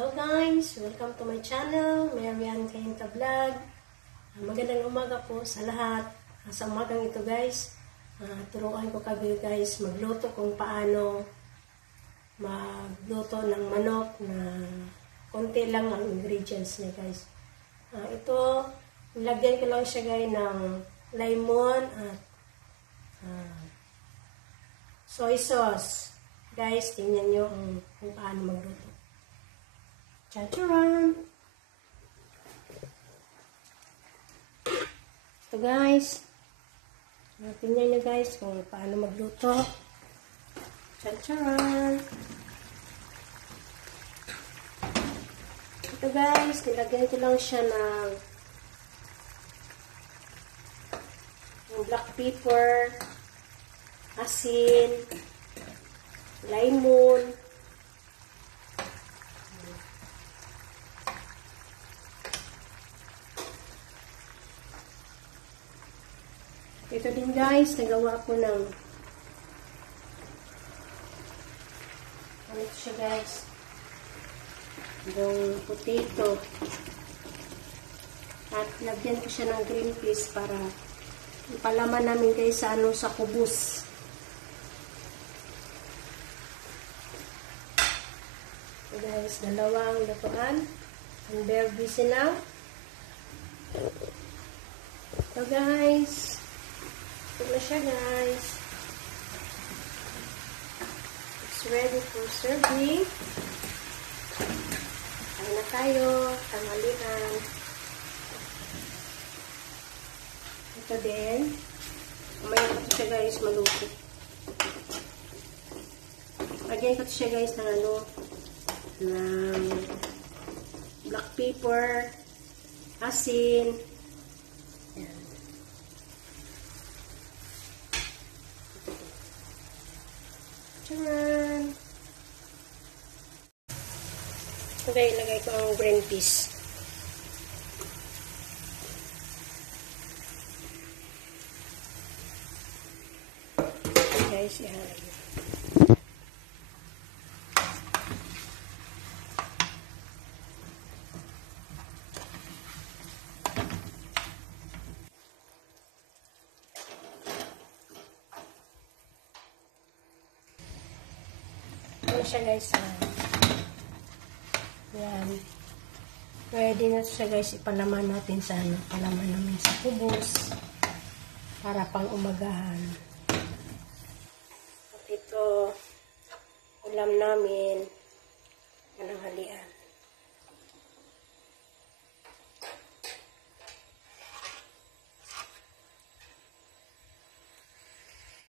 Hello guys! Welcome to my channel, Marian Kainta Vlog. Magandang umaga po sa lahat. Sa umagang ito guys, turuan ko kayo guys magluto kung paano magluto ng manok na konti lang ang ingredients niya guys. Ito, lagyan ko lang siya guys ng lemon at soy sauce. Guys, tingnan nyo kung paano magluto. Chacharan! Ito guys. Tingnan nyo guys kung paano magluto. Chacharan! Ito guys, nilagyan ko lang siya ng black pepper, asin, lemon, ito din guys, nagawa ko ng ano siya guys, yung potato at lagyan ko siya ng green peas para ipalaman namin guys sa sa kubos. So guys, dalawang lutuan ang very busy now. So guys, ito na siya guys. It's ready for serving. Kain na tayo, tanghalian. Ito din. Mamaya ko ito siya guys maluto. Lagyan ko ito siya guys ng ng black pepper, asin, yan. Tcharan! Okay, ilagay ko ang green peas. Guys, yan. Ito siya guys. Yan. Pwede na siya guys. Ipalaman natin sa palaman namin sa kubos. Para pang umagahan. At ito, ulam namin.